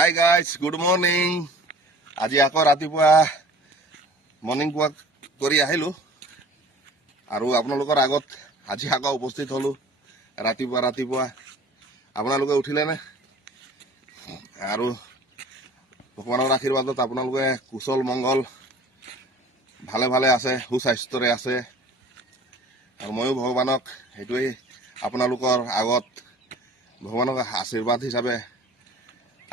Hi guys, good morning. আজি আকৌ ৰাতিপুৱা মৰ্ণিং ৱাক কৰি আহিলোঁ আৰু আপোনালোকৰ আগত আজি আকৌ উপস্থিত হ'লোঁ ৰাতিপুৱা। আপোনালোকে উঠিলেনে? আৰু ভগৱানৰ আশীৰ্বাদত আপোনালোকে কুশল মংগল ভালে ভালে আছে, সুস্বাস্থ্যৰে আছে। আৰু ময়ো ভগৱানক সেইটোৱেই আপোনালোকৰ আগত ভগৱানক আশীৰ্বাদ হিচাপে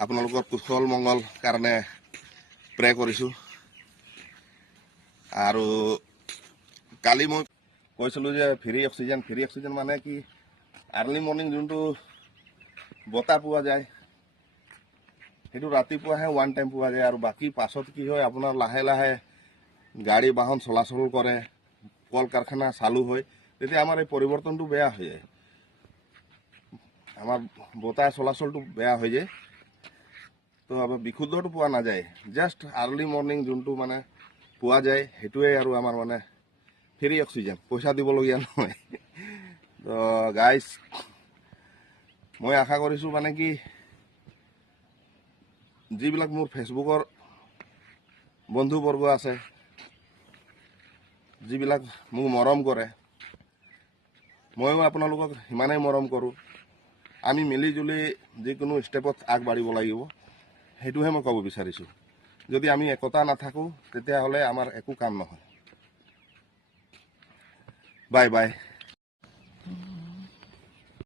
আপোনালোকৰ কুশল মংগল কাৰণে প্ৰে কৰিছোঁ। আৰু কালি মই কৈছিলোঁ যে ফ্ৰী অক্সিজেন মানে কি, আৰ্লি মৰ্ণিং যোনটো বতাহ পোৱা যায় সেইটো ৰাতিপুৱাহে ওৱান টাইম পোৱা যায়, আৰু বাকী পাছত কি হয় আপোনাৰ লাহে লাহে গাড়ী বাহন চলাচল কৰে, কল কাৰখানা চালু হয়, তেতিয়া আমাৰ এই পৰিৱৰ্তনটো বেয়া হৈ যায়, আমাৰ বতাহ চলাচলটো বেয়া হৈ যায়। তো বিশুদ্ধটো পোৱা নাযায়। জাষ্ট আৰ্লি মৰ্ণিং যোনটো মানে পোৱা যায় সেইটোৱে আৰু আমাৰ মানে ফ্ৰী অক্সিজেন, পইচা দিবলগীয়া নহয়। তো গাইজ, মই আশা কৰিছোঁ মানে কি, যিবিলাক মোৰ ফেচবুকৰ বন্ধুবৰ্গ আছে, যিবিলাক মোক মৰম কৰে, ময়ো আপোনালোকক সিমানেই মৰম কৰোঁ। আমি মিলি জুলি যিকোনো ষ্টেপত আগবাঢ়িব লাগিব, সেইটোহে মই ক'ব বিচাৰিছোঁ। যদি আমি একতা নাথাকোঁ তেতিয়াহ'লে আমাৰ একো কাম নহয়। Bye bye.